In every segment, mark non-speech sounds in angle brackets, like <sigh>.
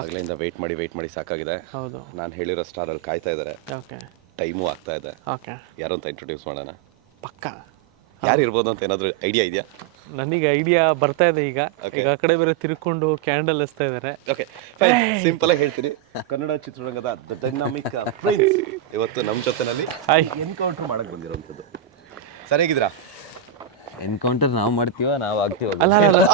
ಆಗ್ಲಿಂದ ವೆಯ್ಟ್ ಮಾಡಿ ವೇಟ್ ಮಾಡಿ ಸಾಕಾಗಿದೆ. ಹೌದು. ನಾನು ಹೇಳಿರೋ ಸ್ಟಾರ್ ಅಲ್ಲಿ ಕಾಯ್ತಾ ಇದ್ದಾರೆ ಓಕೆ. ಟೈಮು ಆಗ್ತಾ ಇದೆ. ಓಕೆ. ಯಾರು ಅಂತ ಇಂಟ್ರೊಡ್ಯೂಸ್ ಮಾಡೋಣ? ಪಕ್ಕ. ಯಾರು ಇರ್ಬೋದು ಅಂತ ಏನಾದರೂ ಐಡಿಯಾ ಇದೆಯಾ? ನನಗೆ ಐಡಿಯಾ ಬರ್ತಾ ಇದೆ ಈಗ. ಈಗ ಆ ಕಡೆ ಬೇರೆ ತಿರ್ಕೊಂಡು ಕ್ಯಾಂಡಲ್ ಹಚ್ತಾ ಇದ್ದಾರೆ ಓಕೆ ಸಿಂಪಲ್ ಆಗಿ ಹೇಳ್ತೀನಿ. ಕನ್ನಡ ಚಿತ್ರರಂಗದ ದ ಡೈನಾಮಿಕ್ ಪ್ರಿನ್ಸ್ ಇವತ್ತು ನಮ್ಮ ಜೊತೆನಲ್ಲಿ ಎನ್ಕೌಂಟರ್ ಮಾಡಕ್ಕೆ ಬಂದಿರೋಂಥದ್ದು. ಸರಿಯಾಗಿದ್ದೀರಾ ಎನ್ಕೌಂಟರ್ ನಾವು ಮಾಡ್ತೀವ ನಾವು ಆಗ್ತೀವ ಅಲ್ಲ ಅಲ್ಲ ಅಲ್ಲ.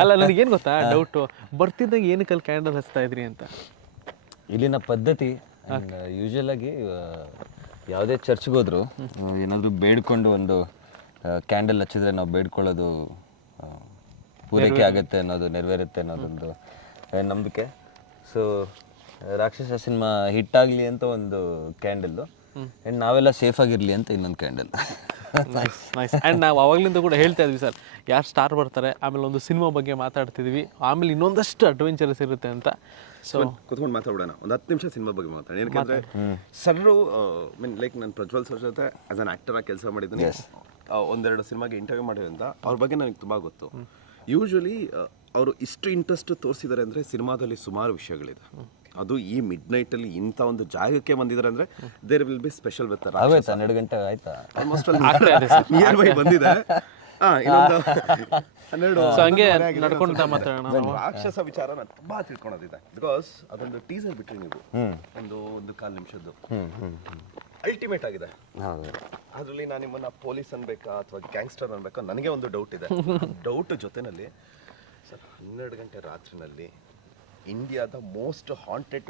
ಅಲ್ಲ ನನಗೇನು ಗೊತ್ತಾ? ಡೌಟು ಬರ್ತಿದ್ದಾಗ ಏನಕ್ಕೆ ಅಲ್ಲಿ ಕ್ಯಾಂಡಲ್ ಹಚ್ತಾ ಇದ್ರಿ ಅಂತ? ಇಲ್ಲಿನ ಪದ್ಧತಿ ಯೂಶಲ್ ಆಗಿ ಯಾವುದೇ ಚರ್ಚ್ಗೆ ಹೋದ್ರು ಏನಾದರೂ ಬೇಡ್ಕೊಂಡು ಒಂದು ಕ್ಯಾಂಡಲ್ ಹಚ್ಚಿದ್ರೆ ನಾವು ಬೇಡ್ಕೊಳ್ಳೋದು ಆ, ಪೂರೈಕೆ ಆಗುತ್ತೆ ಅನ್ನೋದು ನೆರವೇರುತ್ತೆ ಅನ್ನೋದೊಂದು ಆ, ನಂಬಿಕೆ. ಸೊ ರಾಕ್ಷಸ ಸಿನಿಮಾ ಹಿಟ್ ಆಗಲಿ ಅಂತ ಒಂದು ಕ್ಯಾಂಡಲ್ಲು ಆ್ಯಂಡ್ ನಾವೆಲ್ಲ ಸೇಫ್ ಆಗಿರಲಿ ಅಂತ ಇನ್ನೊಂದು ಕ್ಯಾಂಡಲ್ ನೈಸ್ ನೈಸ್ ಆ್ಯಂಡ್ ನಾವು ಅವಾಗಲಿಂದ ಕೂಡ ಹೇಳ್ತಾ ಇದ್ವಿ ಸರ್ ಯಾರು ಸ್ಟಾರ್ ಬರ್ತಾರೆ ಆಮೇಲೆ ಒಂದು ಸಿನಿಮಾ ಬಗ್ಗೆ ಮಾತಾಡ್ತಿದ್ವಿ ಆಮೇಲೆ ಇನ್ನೊಂದಷ್ಟು ಅಡ್ವೆಂಚರಸ್ ಇರುತ್ತೆ ಅಂತ. ಸೊ ಕುತ್ಕೊಂಡು ಮಾತಾಡೋಣ ಒಂದು ಹತ್ತು ನಿಮಿಷ ಸಿನಿಮಾ ಬಗ್ಗೆ ಮಾತಾಡೋಣ ಏನಕ್ಕೆ ಸರ್ರು ಮೀನ್ ಲೈಕ್ ನಾನು ಪ್ರಜ್ವಲ್ ಸರ್ ಜೊತೆ ಆಸ್ ಅನ್ ಆಕ್ಟರ್ ಆಗಿ ಕೆಲಸ ಮಾಡಿದ್ದೀನಿ. ಒಂದೆರಡು ಸಿನಿಮಾಗೆ ಇಂಟರ್ವ್ಯೂ ಮಾಡಿದ್ರಿಂದ ಅವ್ರ ಬಗ್ಗೆ ನನಗೆ ತುಂಬ ಗೊತ್ತು. ಯೂಶ್ವಲಿ ಅವರು ಇಷ್ಟು ಇಂಟ್ರೆಸ್ಟ್ ತೋರಿಸಿದ್ದಾರೆ ಅಂದರೆ ಸಿನಿಮಾದಲ್ಲಿ ಸುಮಾರು ವಿಷಯಗಳಿದೆ. ಅದು ಈ ಮಿಡ್ ನೈಟಲ್ಲಿ ಇಂಥ ಒಂದು ಜಾಗಕ್ಕೆ ಬಂದಿದ್ದಾರೆ ಅಂದರೆ there will be special with ಆಗೋಯ್ತು ಹನ್ನೆರಡು ಗಂಟೆ ಆಯ್ತಾ? ಆಲ್ಮೋಸ್ಟ್ ನಿಯರ್ ಬೈ ಬಂದಿದೆ. ಹಾ ಇನ್ನೊಂದು ಹನ್ನೆರಡು ಸೊ ಹಂಗೆ. ನಡ್ಕೊಂತ ಮಾತಾಡೋಣ ರಾಕ್ಷಸ ವಿಚಾರ ನಾನು ತುಂಬಾ ತಿಳ್ಕೊಳೋದಿದೆ ಬಿಕಾಸ್ ಅದೊಂದು ಟೀಸರ್ ಬಿಟ್ರಿ ನೀವು. ಒಂದು ಒಂದು ಕಾಲು ನಿಮಿಷದ್ದು. ಅಲ್ಟಿಮೇಟ್ ಆಗಿದೆ. ಅದರಲ್ಲಿ ನಾನು ನಿಮ್ಮನ್ನ ಪೊಲೀಸ್ ಅನ್ಬೇಕಾ ಅಥವಾ ಗ್ಯಾಂಗ್ಸ್ಟರ್ ಅನ್ಬೇಕಾ ನನಗೆ ಒಂದು ಡೌಟ್ ಇದೆ. <laughs> ಡೌಟ್ ಜೊತೆನಲ್ಲಿ ಸರ್ ಹನ್ನೆರಡು ಗಂಟೆ ರಾತ್ರಿನಲ್ಲಿ ಇಂಡಿಯಾದ ಮೋಸ್ಟ್ ಹಾಂಟೆಡ್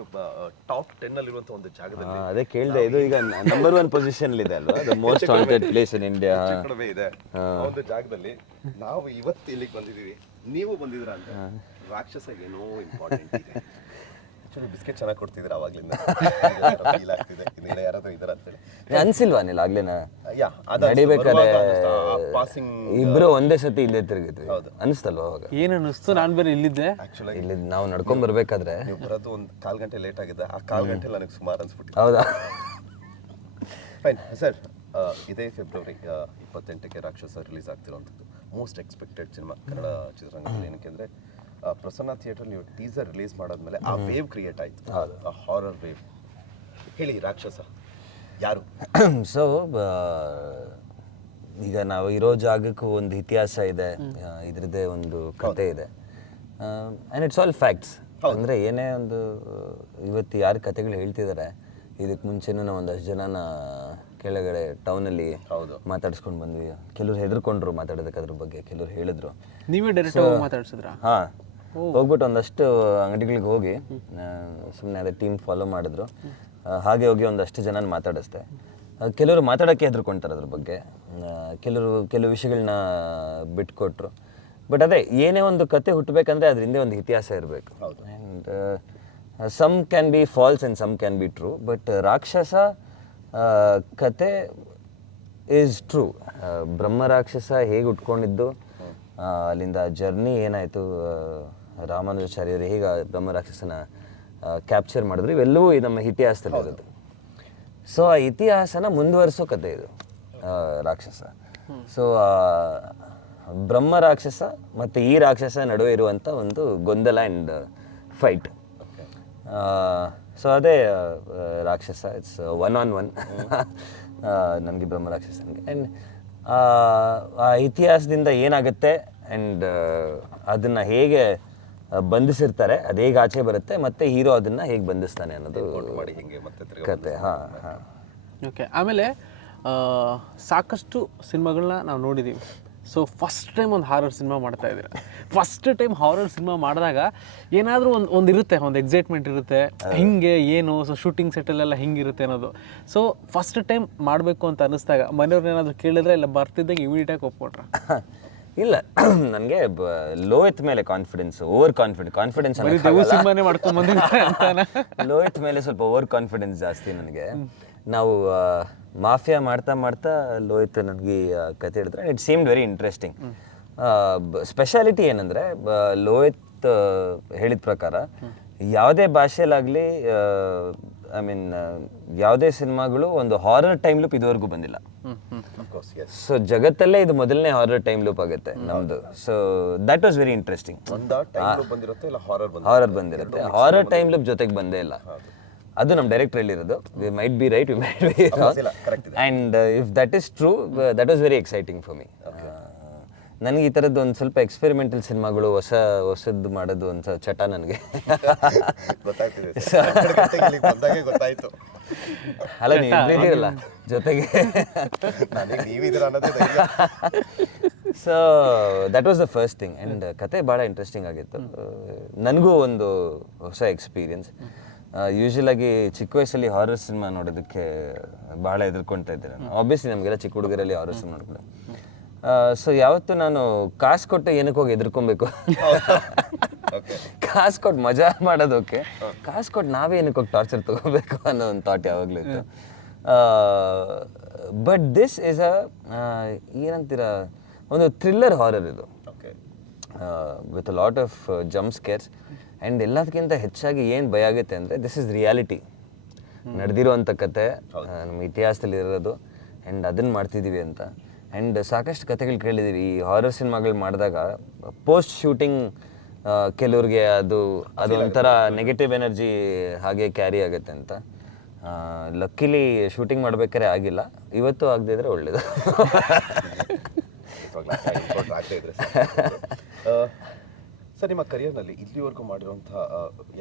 ಟಾಪ್ ಟೆನ್ ಅಲ್ಲಿರುವಂತ ಒಂದು ಜಾಗದಲ್ಲಿ ಅದೇ ಕೇಳಿದೆ ಇದು ಈಗ ನಂಬರ್ ಒನ್ ಪೊಸಿಷನ್ ಇದೆ ಅಲ್ವಾ? The most haunted place in India ಕಡಿಮೆ ಇದೆ. ಆ ಒಂದು ಜಾಗದಲ್ಲಿ ನಾವು ಇವತ್ತು ಇಲ್ಲಿಗೆ ಬಂದಿದ್ದೀವಿ. ನೀವು ಬಂದಿದ್ರ ಅಂತ ರಾಕ್ಷಸ ಏನೋ ಇಂಪಾರ್ಟೆಂಟ್ ಇದೆ. ಆಕ್ಚುಲಿ ಬಿಸ್ಕೆಟ್ ಚೆನ್ನಾಗಿ ಕೊಡ್ತಿದ್ರು ಅವಾಗ್ಲಿಂದ. <laughs> ಫೀಲ್ ಆಗ್ತಿದೆ. ಇನ್ನೇನ ಯಾರಾದ್ರೂ ಇದಾರ ಅಂತೇಳಿ. ಅನ್ಸಿಲ್ವಾ ನೀನು ಆಗ್ಲೇನ? ಯಾ ನಡಿಬೇಕಾದ್ರೆ ಪಾಸಿಂಗ್ ಇಬ್ರು ಒಂದೇ ಸತಿ ಇಲ್ಲೇ ತಿರುಗಿದ್ವಿ. ಅನಿಸ್ತಲ್ವಾ ಅವಾಗ? ಏನು ಅನ್ನಿಸ್ತು? ನಾನು ಬೇರೆ ಇಲ್ಲಿದ್ದೆ. ಆಕ್ಚುಲಿ ಇಲ್ಲಿ ನಾವು ನಡ್ಕೊಂಡ್ ಬರ್ಬೇಕಾದ್ರೆ. ನೀವು ಬರೋದು ಒಂದು ಕಾಲ್ ಗಂಟೆ ಲೇಟ್ ಆಗಿದೆ ಆ ಕಾಲ್ ಗಂಟೆ ನನಗೆ ಸುಮಾರು ಅನ್ಸ್ಬಿಟ್ಟು ಹೌದಾ? ಫೈನ್ ಸರ್ ಇದೇ ಫೆಬ್ರವರಿ ಇಪ್ಪತ್ತೆಂಟಕ್ಕೆ ರಾಕ್ಷಸ ರಿಲೀಸ್ ಆಗ್ತಿರುವಂಥದ್ದು. ಮೋಸ್ಟ್ ಎಕ್ಸ್ಪೆಕ್ಟೆಡ್ ಸಿನಿಮಾ ಕನ್ನಡ ಚಿತ್ರರಂಗದಲ್ಲಿ. ಏನಕ್ಕೆ ಅಂದರೆ ಪ್ರಸನ್ನ ಥಿಯೇಟರ್ ನೀವು ಟೀಸರ್ ರಿಲೀಸ್ ಮಾಡಾದ್ಮೇಲೆ ಆ ವೇವ್ ಕ್ರಿಯೇಟ್ ಆಯಿತು. ಆ ಹಾರರ್ ವೇವ್ ಹೇಳಿ ರಾಕ್ಷಸ ಯಾರು? <clears throat> ಸೊ ಈಗ ನಾವು ಇರೋ ಜಾಗಕ್ಕೂ ಒಂದು ಇತಿಹಾಸ ಇದೆ. ಇದ್ರದ್ದೇ ಒಂದು ಕತೆ ಇದೆ. ಆ್ಯಂಡ್ ಇಟ್ಸ್ ಆಲ್ ಫ್ಯಾಕ್ಟ್ಸ್ ಅಂದರೆ ಏನೇ ಒಂದು ಇವತ್ತು ಯಾರು ಕತೆಗಳು ಹೇಳ್ತಿದ್ದಾರೆ ಇದಕ್ಕೆ ಮುಂಚೆನೂ ನಾವು ಒಂದಷ್ಟು ಜನನ ಕೆಳಗಡೆ ಟೌನಲ್ಲಿ ಹೌದು. ಮಾತಾಡ್ಸ್ಕೊಂಡು ಬಂದ್ವಿ. ಕೆಲವ್ರು ಹೆದರ್ಕೊಂಡ್ರು ಮಾತಾಡೋದಕ್ಕೆ ಅದ್ರ ಬಗ್ಗೆ ಕೆಲವ್ರು ಹೇಳಿದ್ರು. ನೀವೇ ಡೈರೆಕ್ಟ್ ಮಾತಾಡ್ಸಿದ್ರ? ಹಾ. ಹೋಗ್ಬಿಟ್ಟು ಒಂದಷ್ಟು ಅಂಗಡಿಗಳಿಗೆ ಹೋಗಿ ಸುಮ್ಮನೆ ಅದೇ ಟೀಮ್ ಫಾಲೋ ಮಾಡಿದ್ರು. ಹಾಗೆ ಹೋಗಿ ಒಂದಷ್ಟು ಜನ ಮಾತಾಡಿಸ್ದೆ. ಕೆಲವರು ಮಾತಾಡೋಕ್ಕೆ ಹೆದರ್ಕೊಂತಾರೆ ಅದ್ರ ಬಗ್ಗೆ. ಕೆಲವರು ಕೆಲವು ವಿಷಯಗಳನ್ನ ಬಿಟ್ಕೊಟ್ರು. ಬಟ್ ಅದೇ ಏನೇ ಒಂದು ಕತೆ ಹುಟ್ಟಬೇಕಂದ್ರೆ ಅದ್ರ ಹಿಂದೆ ಒಂದು ಇತಿಹಾಸ ಇರಬೇಕು. And some can be false and some can be true but ರಾಕ್ಷಸ ಕತೆ ಈಸ್ ಟ್ರೂ ಬ್ರಹ್ಮ ರಾಕ್ಷಸ ಹೇಗೆ ಉಟ್ಕೊಂಡಿದ್ದು? ಅಲ್ಲಿಂದ ಜರ್ನಿ ಏನಾಯಿತು? ರಾಮಾನುಜಾಚಾರ್ಯರು ಹೀಗೆ ಬ್ರಹ್ಮ ರಾಕ್ಷಸನ ಕ್ಯಾಪ್ಚರ್ ಮಾಡಿದ್ರು ಇವೆಲ್ಲವೂ ನಮ್ಮ ಇತಿಹಾಸದಲ್ಲಿ ಇರೋದು ಸೊ ಆ ಇತಿಹಾಸನ ಮುಂದುವರಿಸೋ ಕತೆ ಇದು ರಾಕ್ಷಸ. ಸೊ ಬ್ರಹ್ಮ ರಾಕ್ಷಸ ಮತ್ತು ಈ ರಾಕ್ಷಸ ನಡುವೆ ಇರುವಂಥ ಒಂದು ಗೊಂದಲ ಆ್ಯಂಡ್ ಫೈಟ್ ಸೊ ಅದೇ ರಾಕ್ಷಸ ಇಟ್ಸ್ ಒನ್ ಆನ್ ಒನ್ ನನಗೆ ಬ್ರಹ್ಮ ರಾಕ್ಷಸನಿಗೆ. ಆ್ಯಂಡ್ ಆ ಇತಿಹಾಸದಿಂದ ಏನಾಗುತ್ತೆ? ಆ್ಯಂಡ್ ಅದನ್ನು ಹೇಗೆ ಬಂಧಿಸಿರ್ತಾರೆ ಅದು ಹೇಗೆ ಆಚೆ ಬರುತ್ತೆ ಮತ್ತೆ ಹೀರೋ ಅದನ್ನ ಹೇಗೆ ಬಂಧಿಸ್ತಾನೆ ಅನ್ನೋದು ಮಾಡಿ ಹಿಂಗೆ ಮತ್ತೆ ಕತೆ. ಹಾಂ ಹಾಂ. ಓಕೆ ಆಮೇಲೆ ಆ, ಸಾಕಷ್ಟು ಸಿನಿಮಾಗಳನ್ನ ನಾವು ನೋಡಿದ್ದೀವಿ ಸೊ ಫಸ್ಟ್ ಟೈಮ್ ಒಂದು ಹಾರರ್ ಸಿನಿಮಾ ಮಾಡ್ತಾ ಇದ್ದೀರ. ಫಸ್ಟ್ ಟೈಮ್ ಹಾರರ್ ಸಿನಿಮಾ ಮಾಡಿದಾಗ ಏನಾದರೂ ಒಂದು ಒಂದು ಇರುತ್ತೆ ಒಂದು ಎಕ್ಸೈಟ್ಮೆಂಟ್ ಇರುತ್ತೆ. ಹಿಂಗೆ ಏನು ಸೊ ಶೂಟಿಂಗ್ ಸೆಟಲ್ಲೆಲ್ಲ ಹಿಂಗಿರುತ್ತೆ ಅನ್ನೋದು. ಸೊ ಫಸ್ಟ್ ಟೈಮ್ ಮಾಡಬೇಕು ಅಂತ ಅನ್ನಿಸ್ದಾಗ ಮನೆಯವ್ರನ್ನ ಏನಾದರೂ ಕೇಳಿದ್ರೆ ಇಲ್ಲ ಬರ್ತಿದ್ದಾಗ ಇಮಿಡಿಯೇಟಾಗಿ ಒಪ್ಕೊಟ್ರ? <laughs> ಇಲ್ಲ <clears throat> ನನಗೆ ಲೋಹಿತ್ ಮೇಲೆ ಕಾನ್ಫಿಡೆನ್ಸ್ ಓವರ್ ಕಾನ್ಫಿಡೆನ್ಸ್ ಕಾನ್ಫಿಡೆನ್ಸ್ ಬಂದಿದ್ದಾರೆ ಅಂತಾನ. ಮೇಲೆ ಸ್ವಲ್ಪ ಓವರ್ ಕಾನ್ಫಿಡೆನ್ಸ್ ಜಾಸ್ತಿ ನನಗೆ. ನಾವು ಮಾಫಿಯಾ ಮಾಡ್ತಾ ಮಾಡ್ತಾ ಲೋಹಿತ್ ನನಗೆ ಈ, ಆ, ಕತೆ ಹೇಳಿದ್ರೆ it seemed very interesting speciality ಏನಂದರೆ ಲೋಹಿತ್ ಆ, ಹೇಳಿದ ಪ್ರಕಾರ ಯಾವುದೇ ಭಾಷೆಲಾಗಲಿ ಐ ಮೀನ್ ಯಾವುದೇ ಸಿನಿಮಾಗಳು ಒಂದು ಹಾರರ್ ಟೈಮ್ ಲೂಪ್ ಇದುವರೆಗೂ ಬಂದಿಲ್ಲ. ಕೋರ್ಸ್ ಎಸ್ ಸೊ ಜಗತ್ತಲ್ಲೇ ಇದು ಮೊದಲನೇ ಹಾರರ್ ಟೈಮ್ ಲೂಪ್ ಆಗುತ್ತೆ ನಮ್ದು. So that was very interesting ಒಂದ ಟೈಮ್ ಬಂದಿರುತ್ತೆ ಇಲ್ಲ ಹಾರರ್ ಬಂದಿರುತ್ತೆ? ಹಾರರ್ ಟೈಮ್ ಲೂಪ್ ಜೊತೆಗೆ ಬಂದೇ ಇಲ್ಲ. ಅದು ನಮ್ಮ ಡೈರೆಕ್ಟರ್ ಹೇಳಿರೋದು. We might be right we might be ಇಲ್ಲ ಕರೆಕ್ಟ್ ಇದೆ. And if that is true that was very exciting for me ನನಗೆ ಈ ಥರದ್ದು ಒಂದು ಸ್ವಲ್ಪ ಎಕ್ಸ್ಪೆರಿಮೆಂಟಲ್ ಸಿನಿಮಾಗಳು ಹೊಸ ಹೊಸದ್ದು ಮಾಡೋದು ಒಂದು ಚಟ ನನಗೆ. ಗೊತ್ತಾಯ್ತು ಅಲ್ಲ ನೀವು ಇದ್ದೀರಲ್ಲ ಜೊತೆಗೆ. So that was the first thing and ಕತೆ ಭಾಳ ಇಂಟ್ರೆಸ್ಟಿಂಗ್ ಆಗಿತ್ತು. ನನಗೂ ಒಂದು ಹೊಸ ಎಕ್ಸ್ಪೀರಿಯನ್ಸ್ ಯೂಶಲ್ ಆಗಿ ಚಿಕ್ಕ ವಯಸ್ಸಲ್ಲಿ ಹಾರರ್ ಸಿನಿಮಾ ನೋಡೋದಕ್ಕೆ ಭಾಳ ಎದುರ್ಕೊಳ್ತಾ ಇದ್ದೆ ನಾನು. ಆಬ್ವಿಯಸ್ಲಿ ನಮಗೆಲ್ಲ ಚಿಕ್ಕ ಹುಡುಗರಲ್ಲಿ ಹಾರರ್ ಸಿನಿಮಾ ನೋಡ್ಕೊಂಡು ಸೊ ಯಾವತ್ತು ನಾನು ಕಾಸು ಕೊಟ್ಟು ಏನಕ್ಕೆ ಹೋಗಿ ಎದುರ್ಕೊಬೇಕು ಕಾಸು ಕೊಟ್ಟು ಮಜಾ ಮಾಡೋದಕ್ಕೆ ಕಾಸು ಕೊಟ್ಟು ನಾವೇ ಏನಕ್ಕೆ ಹೋಗಿ ಟಾರ್ಚರ್ ತಗೋಬೇಕು ಅನ್ನೋ ಒಂದು ಥಾಟ್ ಯಾವಾಗಲೂ ಇತ್ತು. ಬಟ್ ದಿಸ್ ಇಸ್ ಅ ಏನಂತೀರ ಒಂದು ಥ್ರಿಲ್ಲರ್ ಹಾರರ್ ಇದು. Okay with lot of jump scares and ಎಲ್ಲದಕ್ಕಿಂತ ಹೆಚ್ಚಾಗಿ ಏನು ಭಯ ಆಗುತ್ತೆ ಅಂದರೆ ದಿಸ್ ಇಸ್ ರಿಯಾಲಿಟಿ ನಡೆದಿರುವಂಥ ಕತೆ ಆ, ನಮ್ಮ ಇತಿಹಾಸದಲ್ಲಿ ಇರೋದು ಆ್ಯಂಡ್ ಅದನ್ನು ಮಾಡ್ತಿದ್ದೀವಿ ಅಂತ. ಆ್ಯಂಡ್ ಸಾಕಷ್ಟು ಕಥೆಗಳು ಕೇಳಿದ್ದೀವಿ ಈ ಹಾರರ್ ಸಿನಿಮಾಗಳು ಮಾಡಿದಾಗ ಪೋಸ್ಟ್ ಶೂಟಿಂಗ್ ಕೆಲವ್ರಿಗೆ ಅದು ಅದು ಒಂಥರ ನೆಗೆಟಿವ್ ಎನರ್ಜಿ ಹಾಗೆ ಕ್ಯಾರಿ ಆಗುತ್ತೆ ಅಂತ. ಲಕ್ಕಿಲಿ ಶೂಟಿಂಗ್ ಮಾಡ್ಬೇಕಾದ್ರೆ ಆಗಿಲ್ಲ. ಇವತ್ತು ಆಗದಿದ್ರೆ ಒಳ್ಳೇದು. <laughs> ಆಗದೆ ಇದ್ರೆ ಸರ್ ನಿಮ್ಮ ಕರಿಯರ್ನಲ್ಲಿ ಇಲ್ಲಿವರೆಗೂ ಮಾಡಿರುವಂತಹ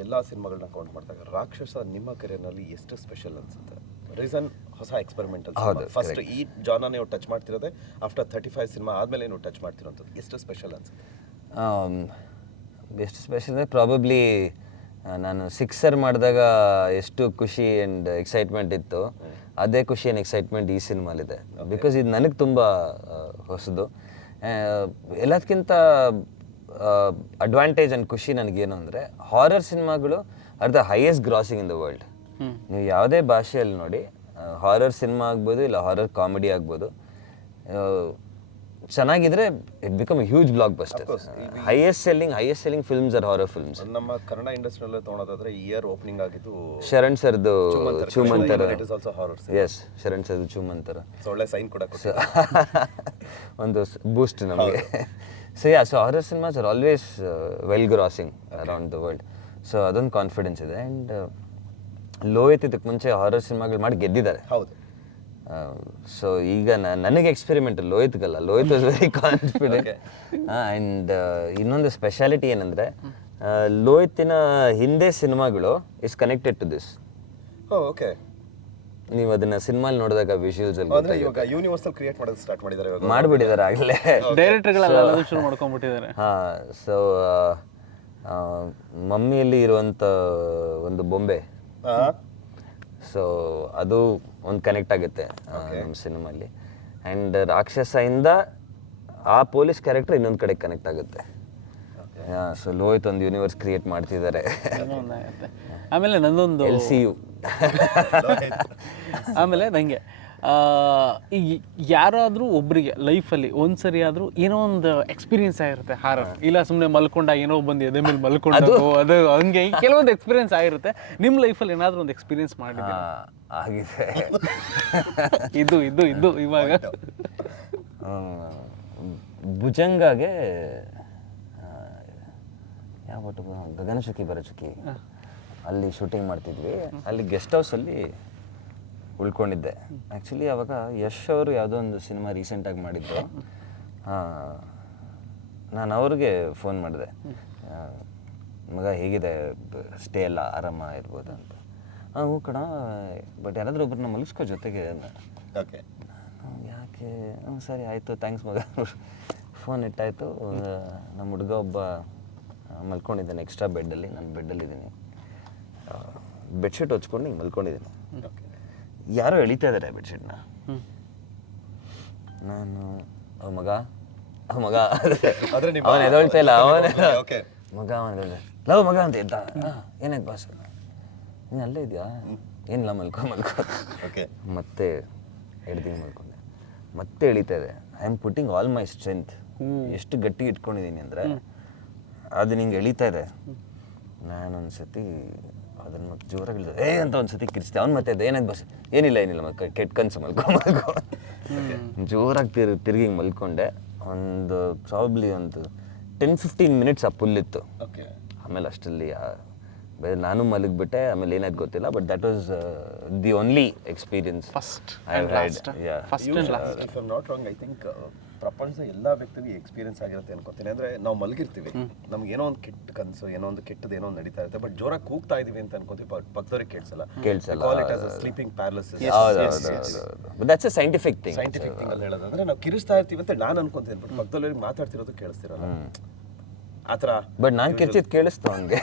ಎಲ್ಲ ಸಿನಿಮಾಗಳನ್ನ ಕೌಂಟ್ ಮಾಡಿದಾಗ ರಾಕ್ಷಸ ನಿಮ್ಮ ಕರಿಯರ್ನಲ್ಲಿ ಎಷ್ಟು ಸ್ಪೆಷಲ್ ಅನ್ಸುತ್ತೆ? ರೀಸನ್ ಹೊಸ ಎಕ್ಸ್ಪೆರಿಮೆಂಟಲ್ ಫಸ್ಟ್ ಈ ಜಾನ ನೀವು ಟಚ್ ಮಾಡ್ತಿರೋದೆ ಆಫ್ಟರ್ ತರ್ಟಿ ಫೈವ್ ಸಿನಿಮಾ ಆದಮೇಲೆ ನೀವು ಟಚ್ ಮಾಡ್ತಿರೋದು ಎಷ್ಟು ಸ್ಪೆಷಲ್ ಅನ್ಸುತ್ತೆ? ಬೆಸ್ಟ್ ಸ್ಪೆಷಲ್ ಅಂದರೆ ಪ್ರಾಬಬ್ಲಿ ನಾನು ಸಿಕ್ಸರ್ ಮಾಡಿದಾಗ ಎಷ್ಟು ಖುಷಿ ಆ್ಯಂಡ್ ಎಕ್ಸೈಟ್ಮೆಂಟ್ ಇತ್ತು. ಅದೇ ಖುಷಿ ಆ್ಯಂಡ್ ಎಕ್ಸೈಟ್ಮೆಂಟ್ ಈ ಸಿನಿಮಾಲಿದೆ ಬಿಕಾಸ್ ಇದು ನನಗೆ ತುಂಬ ಹೊಸದು. ಎಲ್ಲದಕ್ಕಿಂತ ಅಡ್ವಾಂಟೇಜ್ ಆ್ಯಂಡ್ ಖುಷಿ ನನಗೇನು ಅಂದರೆ ಹಾರರ್ ಸಿನಿಮಾಗಳು are the highest grossing in the world ನೀವು ಯಾವುದೇ ಭಾಷೆಯಲ್ಲಿ ನೋಡಿ ಹಾರರ್ ಸಿನಿಮಾ ಆಗ್ಬೋದು ಇಲ್ಲ ಹಾರರ್ ಕಾಮಿಡಿ ಆಗ್ಬೋದು. ಚೆನ್ನಾಗಿದ್ರೆ it become huge blockbuster highest selling highest selling films are horror films ನಮ್ಮ ಕನ್ನಡ ಇಂಡಸ್ಟ್ರಿಯಲ್ಲಿ ತೊಗೊಳೋದಾದ್ರೆ ಇಯರ್ ಓಪನಿಂಗ್ ಆಗಿದ್ದು ಶರಣ್ ಸರ್ದು ಚೂಮಂತರ ಎಸ್ ಶರಣ್ ಸರ್ದು ಚೂಮಂತರ ಒಳ್ಳೆ ಸೈನ್ ಕೂಡ <laughs> ಒಂದು ಬೂಸ್ಟ್ ನಮಗೆ. So ya so horror cinemas are always well grossing around the world so ಅದೊಂದು ಕಾನ್ಫಿಡೆನ್ಸ್ ಇದೆ. ಆ್ಯಂಡ್ ಲೋಹಿತ್ ಇದಕ್ಕೆ ಮುಂಚೆ ಹಾರರ್ ಸಿನಿಮಾಗಳು ಮಾಡಿ ಗೆದ್ದಿದ್ದಾರೆ. ಹೌದು. ಸೊ ಈಗ ನ- ನನಗೆ experiment ಲೋಹಿತ್ಗಲ್ಲ Lohith was very confident and ಇನ್ನೊಂದು ಸ್ಪೆಷಾಲಿಟಿ ಏನಂದರೆ ಲೋಹಿತಿನ ಹಿಂದೆ ಸಿನಿಮಾಗಳು is connected to this okay ನೀವು ಅದನ್ನ ಸಿನಿಮಾಲ್ ನೋಡಿದಾಗ ವಿಜುವಲ್ಸ್ ಅಲ್ಲಿ ಅಂದ್ರೆ ಇವಾಗ ಯೂನಿವರ್ಸಲ್ ಕ್ರಿಯೇಟ್ ಮಾಡೋದು ಸ್ಟಾರ್ಟ್ ಮಾಡಿದ್ದಾರೆ ಇವಾಗ. ಮಾಡಿಬಿಟ್ಟಿದ್ದಾರೆ ಆಗಲೇ. ಡೈರೆಕ್ಟರ್ಗಳೆಲ್ಲ ಶುರು ಮಾಡ್ಕೊಂಡ್ಬಿಟ್ಟಿದ್ದಾರೆ. <laughs> ಹಾ ಸೊ ಮಮ್ಮಿಯಲ್ಲಿ ಇರುವಂತ ಒಂದು ಬೊಂಬೆ? ಸೊ ಅದು ಒಂದು ಕನೆಕ್ಟ್ ಆಗುತ್ತೆ ನಮ್ಮ ಸಿನಿಮಲ್ಲಿ. ಆ್ಯಂಡ್ ರಾಕ್ಷಸಯಿಂದ ಆ ಪೊಲೀಸ್ ಕ್ಯಾರೆಕ್ಟರ್ ಇನ್ನೊಂದು ಕಡೆ ಕನೆಕ್ಟ್ ಆಗುತ್ತೆ. ಸೊ ಲೋಹಿತ್ ಒಂದು ಯೂನಿವರ್ಸ್ ಕ್ರಿಯೇಟ್ ಮಾಡ್ತಿದ್ದಾರೆ. ಆಮೇಲೆ ನಂದೊಂದು ಎಲ್ ಸಿ ಯು ಆಮೇಲೆ ನನಗೆ ಈಗ ಯಾರಾದರೂ ಒಬ್ಬರಿಗೆ ಲೈಫಲ್ಲಿ ಒಂದು ಸರಿ ಆದರೂ ಏನೋ ಒಂದು ಎಕ್ಸ್ಪೀರಿಯನ್ಸ್ ಆಗಿರುತ್ತೆ ಹಾರ ಇಲ್ಲ ಸುಮ್ಮನೆ ಮಲ್ಕೊಂಡ ಏನೋ ಬಂದು ಎದೆ ಮೇಲೆ ಮಲ್ಕೊಂಡು ಅದು. ಹಂಗೆ ಕೆಲವೊಂದು ಎಕ್ಸ್ಪೀರಿಯನ್ಸ್ ಆಗಿರುತ್ತೆ. ನಿಮ್ಮ ಲೈಫಲ್ಲಿ ಏನಾದರೂ ಒಂದು ಎಕ್ಸ್ಪೀರಿಯನ್ಸ್ ಮಾಡಿದ್ರೆ ಆಗಿದೆ. ಇದು ಇದು ಇದು ಇವಾಗ. ಭುಜಂಗಾಗೆ ಯಾವ ಗಗನಚುಕ್ಕಿ ಬರಚುಕ್ಕಿ ಅಲ್ಲಿ ಶೂಟಿಂಗ್ ಮಾಡ್ತಿದ್ವಿ. ಅಲ್ಲಿ ಗೆಸ್ಟ್ ಹೌಸಲ್ಲಿ ಉಳ್ಕೊಂಡಿದ್ದೆ. ಆ್ಯಕ್ಚುಲಿ ಅವಾಗ ಯಶ್ ಅವರು ಯಾವುದೋ ಒಂದು ಸಿನಿಮಾ ರೀಸೆಂಟಾಗಿ ಮಾಡಿದ್ದು. ನಾನು ಅವ್ರಿಗೆ ಫೋನ್ ಮಾಡಿದೆ. ಮಗ ಹೇಗಿದೆ? ಸ್ಟೇ ಎಲ್ಲ ಆರಾಮ ಇರ್ಬೋದು ಅಂತ. ಹಾಂ ಹ್ಞೂ ಕಣ ಬಟ್ ಯಾರಾದರೂ ಒಬ್ಬರನ್ನ ಮಲಗಿಸ್ಕೋ ಜೊತೆಗೆ ಓಕೆ ಯಾಕೆ? ಹ್ಞೂ ಸರಿ ಆಯಿತು ಥ್ಯಾಂಕ್ಸ್ ಮಗ. ಫೋನ್ ಇಟ್ಟಾಯಿತು. ನಮ್ಮ ಹುಡುಗ ಒಬ್ಬ ಮಲ್ಕೊಂಡಿದ್ದಾನೆ ಎಕ್ಸ್ಟ್ರಾ ಬೆಡ್ಡಲ್ಲಿ ನಾನು ಬೆಡ್ಡಲ್ಲಿದ್ದೀನಿ ಬೆಡ್ಶೀಟ್ ಹೊಚ್ಕೊಂಡು ಹಿಂಗೆ ಮಲ್ಕೊಂಡಿದ್ದೀನಿ. ಓಕೆ ಯಾರೋ ಎಳಿತಾ ಇದ್ದಾರೆ ಬೆಡ್ಶೀಟ್ನ. ಹ್ಞೂ ನಾನು ಅವ ಮಗ? ಅವ ಮಗ. ಅವನ ಎದೊಳ್ತಾ ಇಲ್ಲ ಅವನ ಓಕೆ. ಮಗ ಅವನ ಲವ್ ಮಗ ಅಂತ ಇದ್ದ? ಏನಾಯ್ತು ಬಾಸ್ ನೀನು ಅಲ್ಲೇ ಇದೆಯಾ? ಏನಿಲ್ಲ ಮಲ್ಕೊ ಮಲ್ಕೊ. ಓಕೆ. ಮತ್ತೆ ಎರಡು ದಿನ ಮಲ್ಕೊಂಡೆ. ಮತ್ತೆ ಎಳಿತಾ ಇದೆ. I am putting all my strength ಎಷ್ಟು ಗಟ್ಟಿ ಇಟ್ಕೊಂಡಿದ್ದೀನಿ ಅಂದರೆ ಅದು ನಿಂಗೆ ಎಳಿತಾ ಇದೆ. ನಾನು ಒಂದ್ಸತಿ ಅದನ್ನು ಮತ್ತೆ ಜೋರಾಗಿ ಹೇಳಿದೆ ಏ ಅಂತ ಒಂದು ಸತಿ ಕಿರಿಸ್ತೆ ಅವ್ನು ಮತ್ತೆ ಅದು ಏನಾಯ್ತು ಬಸ್? ಏನಿಲ್ಲ ಏನಿಲ್ಲ ಮಕ್ಕ ಕೆಟ್ಟ ಕನಸು ಮಲ್ಕೊ ಮಲ್ಕೊ. ಜೋರಾಗಿ ತಿರ್ ತಿರುಗಿ ಮಲ್ಕೊಂಡೆ. ಒಂದು ಪ್ರಾಬ್ಲಿ ಒಂದು ಟೆನ್ ಫಿಫ್ಟೀನ್ ಮಿನಿಟ್ಸ್ ಆ ಪುಲ್ಲಿತ್ತು ಓಕೆ ಆಮೇಲೆ ಅಷ್ಟಲ್ಲಿ ಬೇರೆ ನಾನು ಮಲಗಿಬಿಟ್ಟೆ ಆಮೇಲೆ ಏನಾಯ್ತು ಗೊತ್ತಿಲ್ಲ but that was the only experience first and last first and last if not wrong I think ಪ್ರಪಂಚದ ಎಲ್ಲ ವ್ಯಕ್ತಿಗೂ ಎಕ್ಸ್ಪೀರಿಯನ್ಸ್ ಆಗಿರುತ್ತೆ ಅನ್ಕೋತೀನಿ. ಅಂದ್ರೆ ನಾವು ಮಲಗಿರ್ತೀವಿ. ನಮ್ಗೆ ಏನೋ ಒಂದು ಕೆಟ್ಟ ಕನಸು ಏನೋ ಒಂದು ಕೆಟ್ಟದ ಏನೋ ಒಂದು ನಡೀತಾ ಇರುತ್ತೆ. ಬಟ್ ಜೋರಾಗಿ ಕೂಗ್ತಾ ಇದೀವಿ ಅಂತ ಅನ್ಕೋತೀವಿ. ಭಕ್ತರಿಗೆ ಪಕ್ಕದವ್ರಿಗೆ ಕೇಳಿಸಲ್ಲ. ಕೇಳ್ಸಲ್ಲ. Call it as sleeping paralysis but scientific thing scientific thing ಅಲ್ಲಿ ಹೇಳೋದಂದ್ರೆ ನಾವು ಕಿರಿಸ್ತಾ ಇರ್ತೀವಿ ಅಂತ ನಾನು ಅನ್ಕೊಂತೀನಿ. ಬಟ್ ಪಕ್ಕದವ್ರಿಗೆ ಮಾತಾಡ್ತಿರೋದು ಕೇಳಿಸ್ತಿರಲ್ಲ. ಆತರ ಬಟ್ ನಾನು ಕಿರ್ಚಿದ್ ಕೇಳಿಸ್ತು ಅವನಿಗೆ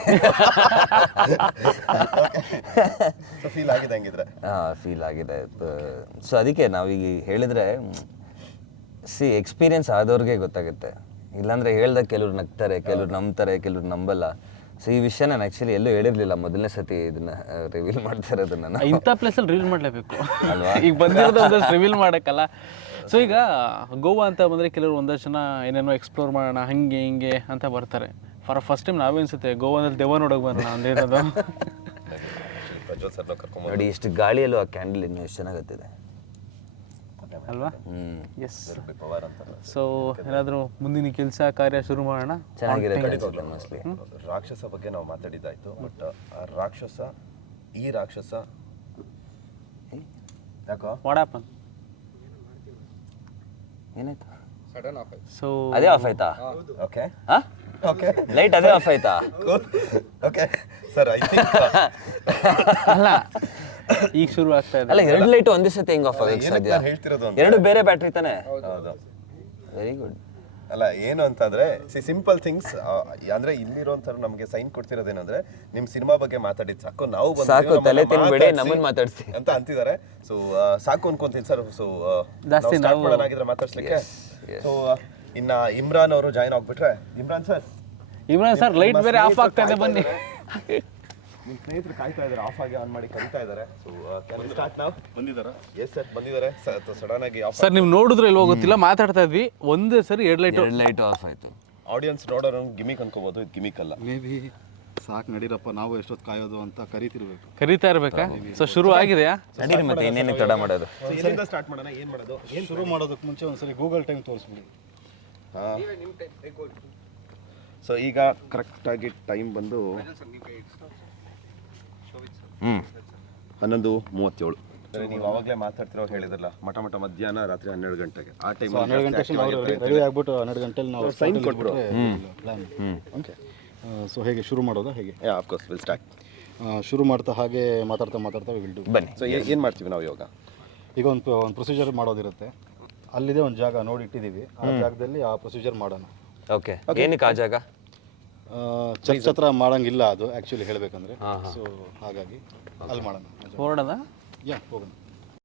ಫೀಲ್ ಆಗಿದೆ ಹಂಗಿದ್ರೆ. <laughs> ಫೀಲ್ ಆಗಿದೆ. ಸೊ ಅದಕ್ಕೆ ನಾವೀಗ ಹೇಳಿದ್ರೆ ಸಿ ಎಕ್ಸ್ಪೀರಿಯನ್ಸ್ ಆದವ್ರಿಗೆ ಗೊತ್ತಾಗುತ್ತೆ. ಇಲ್ಲಾಂದ್ರೆ ಹೇಳ್ದಾಗ ಕೆಲವ್ರು ನಗ್ತಾರೆ ಕೆಲವ್ರು ನಂಬ್ತಾರೆ ಕೆಲವ್ರು ನಂಬಲ್ಲ. ಸೊ ಈ ವಿಷಯ ನಾನು ಆ್ಯಕ್ಚುಲಿ ಎಲ್ಲೂ ಹೇಳಿರಲಿಲ್ಲ. ಮೊದಲನೇ ಸತಿ ಇದನ್ನ ರಿವೀಲ್ ಮಾಡ್ತಾ ಇರೋದನ್ನ ನಾನು. ಇಂಥ ಪ್ಲೇಸಲ್ಲಿ ರಿವೀಲ್ ಮಾಡಲೇಬೇಕು. ಈಗ ಬಂದಿರೋದು ಒಂದಷ್ಟು ರಿವೀಲ್ ಮಾಡೋಕ್ಕಲ್ಲ. ಸೊ ಈಗ ಗೋವಾ ಅಂತ ಬಂದರೆ ಕೆಲವರು ಒಂದಷ್ಟು ಜನ ಏನೇನೋ ಎಕ್ಸ್ಪ್ಲೋರ್ ಮಾಡೋಣ ಹಂಗೆ ಹಿಂಗೆ ಅಂತ ಬರ್ತಾರೆ. ಫಾರ್ ಫಸ್ಟ್ ಟೈಮ್ ನಾವೇ ಅನ್ಸುತ್ತೆ ಗೋವಾದಲ್ಲಿ ದೆವ್ವ ನೋಡೋಕೆ ಬರೋಣ ಅಂದಿರೋದು ಪ್ರಜ್ವಲ್ ಸರ್ ಕರ್ಕೊಂಡ್ ನೋಡಿ ಇಷ್ಟು ಗಾಳಿಯಲ್ಲೂ ಆ ಕ್ಯಾಂಡಲ್ ಇನ್ನೂ ಎಷ್ಟು ಚೆನ್ನಾಗತ್ತಿದೆ ಅಲ್ವಾ? ಹ್ಞೂ ಎಸ್ ಸೊ ಏನಾದರೂ ಮುಂದಿನ ಕೆಲಸ ಕಾರ್ಯ ಶುರು ಮಾಡೋಣ? ಚೆನ್ನಾಗಿರುತ್ತೆ ಮೋಸ್ಟ್ಲಿ. ರಾಕ್ಷಸ ಬಗ್ಗೆ ನಾವು ಮಾತಾಡಿದ್ದಾಯ್ತು ಬಟ್ ಆ ರಾಕ್ಷಸ ಈ ರಾಕ್ಷಸ ಯಾಕೋ? ವಾಡಾಪನ್ ಏನಾಯ್ತು? ಸೊ ಅದೇ ಆಫ್ ಆಯ್ತಾ? ಓಕೆ ಹಾಂ? ಓಕೆ ಲೈಟ್ ಅದೇ ಆಫ್ ಆಯ್ತಾ? ಓಕೆ ಸರ್ ಐ ಥಿಂಕ್ ಅಲ್ಲ ಈಗ ಶುರು ಆಗ್ತಾ ಇದೆ. ಅಲ್ಲ ಎರಡು ಲೈಟ್ ಒಂದೇ ಸತಿ ಹೆಂಗ್ ಆಫ್ ಆಗಕ್ಕೆ ಸಾಧ್ಯ ನಾನು ಹೇಳ್ತಿರೋದು ಅಂತ ಎರಡು ಬೇರೆ ಬ್ಯಾಟ್ರಿ ತಾನೆ? ಹೌದು ವೆರಿ ಗುಡ್ ಅಲ್ಲ ಏನು ಅಂತಂದ್ರೆ ಸಿ ಸಿಂಪಲ್ ಥಿಂಗ್ಸ್ ಅಂದ್ರೆ ಇಲ್ಲಿರೋಂಥವ್ರು ನಮಗೆ ಸೈನ್ ಕೊಡ್ತಿರೋದೇನಂದ್ರೆ ನಿಮ್ ಸಿನಿಮಾ ಬಗ್ಗೆ ಮಾತಾಡಿದ್ ಸಾಕು ನಾವು ಬಂದಿದ್ದೀವಿ, ಸಾಕು, ನಮ್ಮನ್ನ ತಲೆ ತಿನ್ಬೇಡಿ, ಮಾತಾಡ್ಸಿ ನಮ್ಮನ್ನ ಮಾತಾಡ್ಸಿ. ಅಂತ ಅಂತಿದ್ದಾರೆ. ಸೊ ಸಾಕು ಅನ್ಕೊಂತೀನಿ ಸರ್ ಸೊ ಜಾಸ್ತಿ ನಾವು- ಮಾಡೋಣಾಗಿದ್ರೆ ಮಾತಾಡ್ಸ್ಲಿಕ್ಕೆ? ಸೊ ಇನ್ನ ಇಮ್ರಾನ್ ಅವರು ಜಾಯ್ನ್ ಆಗ್ಬಿಟ್ರೆ? Imran sir Imran sir light ಬೇರೆ ಆಫ್ ಆಗ್ತಾ ಇದೆ ಬನ್ನಿ. ನಿಮ್ಮ ಸ್ನೇಹಿತರು ಕಾಯ್ತಾ ಇದ್ದಾರೆ ಆಫ್ ಆಗಿ ಆನ್ ಮಾಡಿ ಕರಿತಾ ಇದ್ದಾರೆ. ಸೊ ಸ್ಟಾರ್ಟ್ ನಾವು ಬಂದಿದ್ದಾರೆ? ಎಸ್ ಸರ್ ಬಂದಿದ್ದಾರೆ. ಸಡನ್ ಆಗಿ ಆಫ್ ಸರ್ ನೀವು ನೋಡಿದ್ರೆ ಇಲ್ವೋ ಗೊತ್ತಿಲ್ಲ ಮಾತಾಡ್ತಾ ಇದ್ವಿ. ಒಂದೇ ಸರಿ ಎರಡು ಲೈಟ್ ಎರಡು ಲೈಟ್ ಆಫ್ ಆಯ್ತು. ಆಡಿಯನ್ಸ್ ನೋಡೋರು ಗಿಮಿಕ್ ಅನ್ಕೋಬಹುದು ಇದು ಗಿಮಿಕ್ ಅಲ್ಲ. ಮೇ ಬಿ ಸಾಕು ನಡೀರಪ್ಪ ನಾವು ಎಷ್ಟೊತ್ತು ಕಾಯೋದು ಅಂತ ಕರಿತಿರ್ಬೇಕು. ಕರಿತಾ ಇರ್ಬೇಕಾ? ಸೊ ಶುರು ಆಗಿದೆಯಾ? ನಡೀರಿ ಮತ್ತೆ ಇನ್ನೇನು ತಡ ಮಾಡೋದು. ಎಲ್ಲಿಂದ ಸ್ಟಾರ್ಟ್ ಮಾಡೋಣ? ಏನು ಮಾಡೋದು? ಏನು ಶುರು ಮಾಡೋದಕ್ಕೆ ಮುಂಚೆ ಒಂದ್ಸರಿ ಗೂಗಲ್ ಟೈಮ್ ತೋರಿಸ್ಬಿಡಿ. ಸೊ ಈಗ ಕರೆಕ್ಟಾಗಿ ಟೈಮ್ ಬಂದು ಹ್ಮ್ ಹನ್ನೊಂದು ಮೂವತ್ತೇಳು. ನೀವು ಅವಾಗಲೇ ಮಾತಾಡ್ತಿರೋ ಹೇಳಿದ್ರಲ್ಲ ಮಠ ಮಠ ಮಧ್ಯಾಹ್ನ ರಾತ್ರಿ ಹನ್ನೆರಡು ಗಂಟೆಗೆ. ಆ ಟೈಮ್ ಹನ್ನೆರಡು ಗಂಟೆ ರೆಡಿ ಆಗ್ಬಿಟ್ಟು ಹನ್ನೆರಡು ಗಂಟೆಲಿ ನಾವು ಸೈನ್ ಕೊಟ್ಬಿಡು. ಪ್ಲಾನ್ ಓಕೆ ಸೊ ಹೇಗೆ ಶುರು ಮಾಡೋದಾ ಹೇಗೆ? ಆಫ್ಕೋರ್ಸ್ ವಿಲ್ ಸ್ಟಾರ್ಟ್ ಶುರು ಮಾಡ್ತಾ ಹಾಗೆ ಮಾತಾಡ್ತಾ ಮಾತಾಡ್ತಾ ವಿಲ್ ಡು ಬನ್ನಿ. ಸೊ ಏನು ಮಾಡ್ತೀವಿ ನಾವು ಯೋಗ ಈಗ ಒಂದು ಒಂದು ಪ್ರೊಸೀಜರ್ ಮಾಡೋದಿರುತ್ತೆ. ಅಲ್ಲಿದೆ ಒಂದು ಜಾಗ ನೋಡಿ ಇಟ್ಟಿದ್ದೀವಿ. ಆ ಜಾಗದಲ್ಲಿ ಆ ಪ್ರೊಸೀಜರ್ ಮಾಡೋಣ. ಓಕೆ ಏನಕ್ಕೆ ಆ ಜಾಗ? ಚರ್ಚ್ ಹತ್ರ ಮಾಡಂಗಿಲ್ಲ ಅದು ಆ್ಯಕ್ಚುಲಿ ಹೇಳಬೇಕಂದ್ರೆ. ಸೊ ಹಾಗಾಗಿ ಅಲ್ಲಿ ಮಾಡೋಣ. ಹೊರಡದ ಯಾ ಹೋಗೋಣ.